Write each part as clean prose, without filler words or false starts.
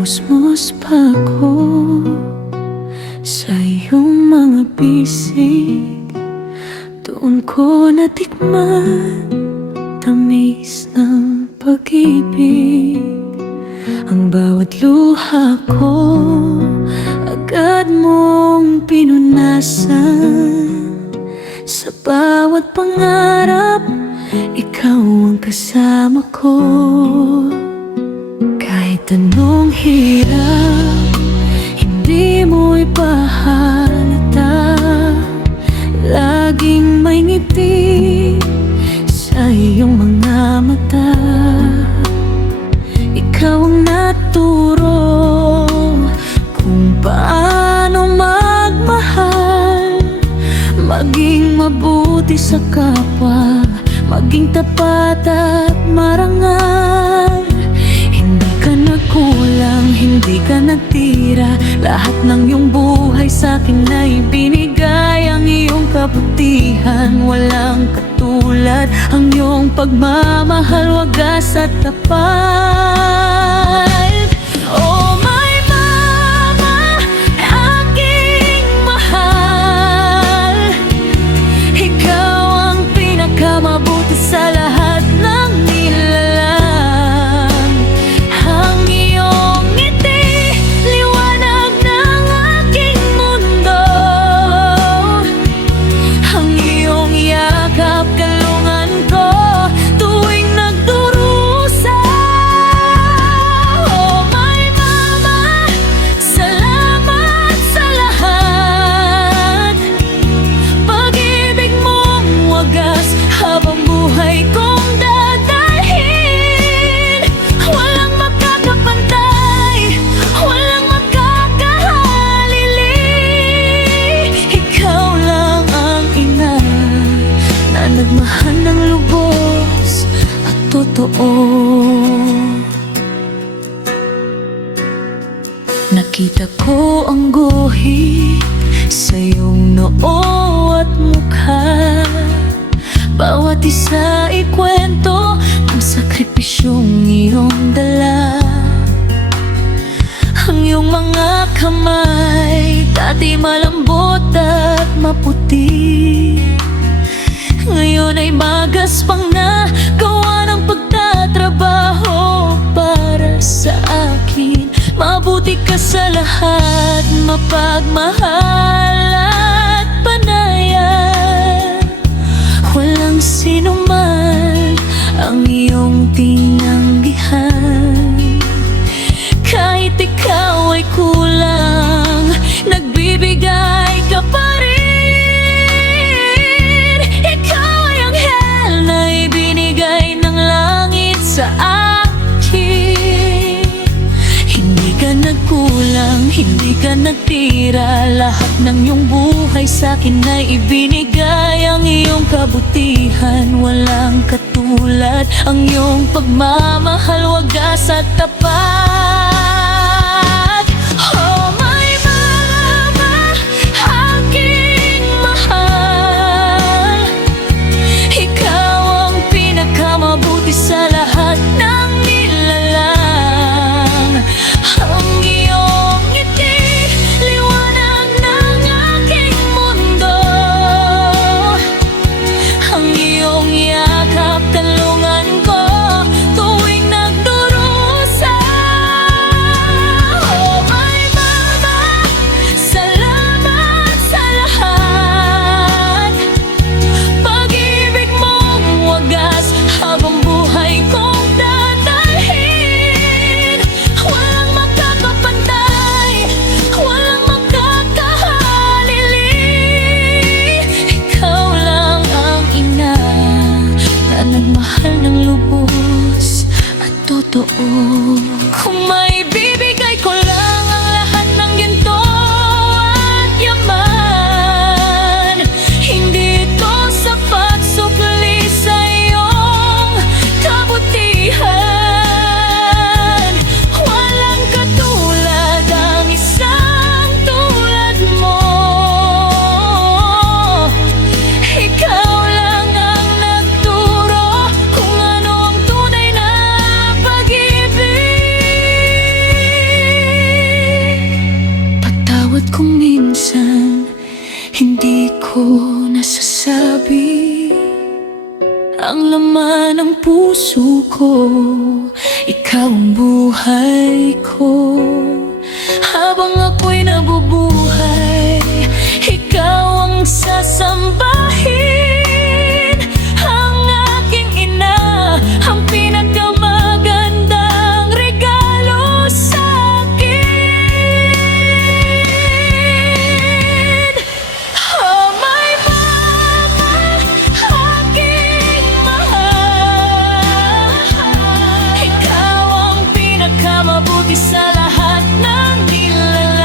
Namusmus pa ako sa iyong mga bisig. Doon ko natikman tamis ng pag-ibig. Ang bawat luha ko agad mong pinunasan. Sa bawat pangarap, ikaw ang kasama ko. Kahit anong hirap, hindi mo ipahalata. Laging may ngiti sa iyong mga mata. Ikaw ang naturo kung paano magmahal, maging mabuti sa kapwa, maging tapat at marangal. Hindi ka nagkulang, hindi ka nagtira. Lahat ng iyong buhay sa'kin na ibinigay. Ang iyong kabutihan walang katulad. Ang iyong pagmamahal wagas at tapat. Oh my mama, aking mahal, ikaw ang pinakamabuti sa lahat ng nilalang. Ang iyong ngiti, liwanag ng aking mundo. Ang iyong yakap, kalungan ko tuwing nagdurusa. Oh my mama, salamat sa lahat. Pag-ibig mong wagas habang buhay kong dadalhin. Walang makakapantay, walang makakahalili. Ikaw lang ang ina na nagmahal ng lubos at totoo. Nakita ko ang guhit sa iyong noo at mukha. Bawat isa ikwento ang sakripisyong iyong dala. Ang iyong mga kamay, dati malambot at maputi, ngayon ay magaspang na, gawa ng pagtatrabaho para sa akin. Mabuti ka sa lahat, mapagmahal at panayam. Walang sinuman ang iyong tinanggihan. Kahit ikaw ay kulang, nagbibigay ka pa rin. Ikaw ay anghel na ibinigay ng langit sa akin. Hindi ka nagkulang, hindi ka nagtira. Lahat ng iyong buhay sa'kin ay ibinigay. Ang iyong kabutihan walang katulad. Ang iyong pagmamahal wagas at tapat. Oh my mama, aking mahal, ikaw ang pinakamabuti sa lahat ng nilalang. Ang iyong ngiti, liwanag ng aking mundo. Ang iyong yakap, talungan ko tuwing nagdurusa. ang laman ng puso ko. Ikaw ang buhay ko. Habang ako'y nabubuhay, ikaw ang sasambahin. Ang aking ina, ang pinakamagandang regalo sa'kin. Oh my mama, aking mahal, ikaw ang pinakamabuti sa lahat ng nilalang.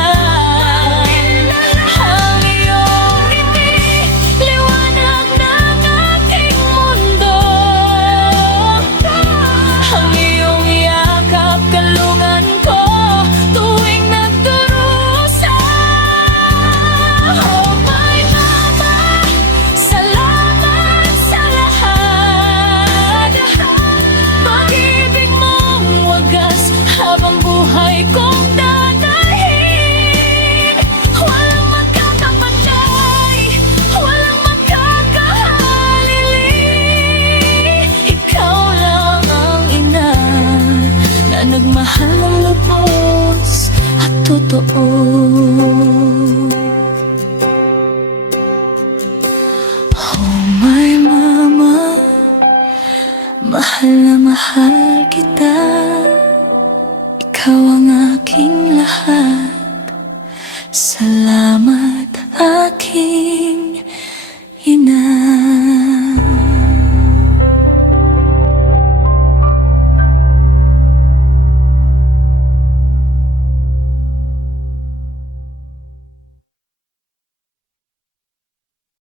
Ang iyong ngiti, liwanag ng aking mundo. Ang iyong yakap, kalungan ko tuwing nagdurusa. Oh my mama, salamat sa lahat. Pag-ibig mong wagas habang buhay kong dadahin. Walang magkakapantay, walang magkakahalili. Ikaw lang ang ina na nagmahal ng lubos at totoo. Oh my mama, mahal na mahal kita. Ikaw ang aking lahat. Salamat aking